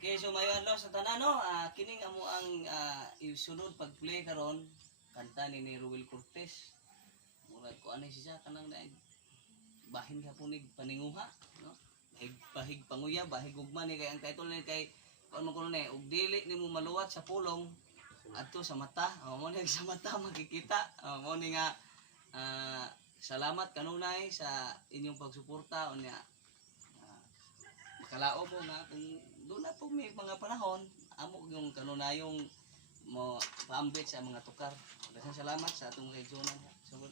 Okay, so may adlaw sa tanan no, kining amo ang isunod pag-play karon kanta ni Ruel Cortez. Murag ko ani siya kanang naig bahin hapunig paninguha, no? Bahig panguya, bahig ugma ni kay ang title ni kay ano ko ni ug dili nimo maluwat sa pulong adto sa mata. Mo ni sa mata makikita. Mo ni nga salamat kanunay sa inyong pagsuporta unya. Makalao mo nga kung doon na po may mga panahon amo yung kanunayong mo paambit sa mga tukar. Daghang salamat sa atong regional. Sugod.